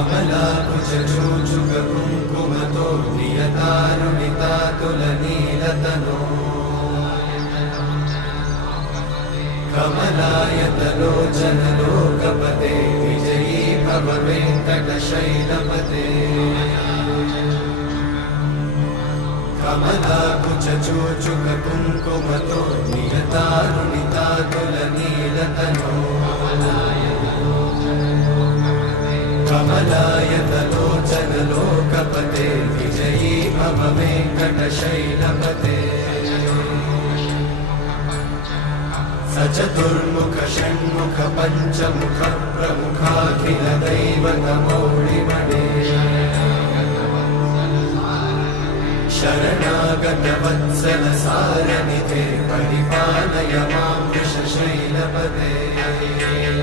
कमलाकुचूचुककुङ्कुमतो नियतारुणितातुलनीलतनो कमलायतलोचनलोकपते विजयी भव वेङ्कटशैलपते कमलाकुचूचुककुङ्कुमतो नियतारुणितातुलनीलतनो कमलायतलोचनलोकपते विजयी भव वेङ्कटशैलपते सचतुर्मुख षण्मुख पञ्चमुख प्रमुखाखिल दैवतमौळिमणे शरणागत वत्सल सारनिधे परिपालय मां वृषशैलपते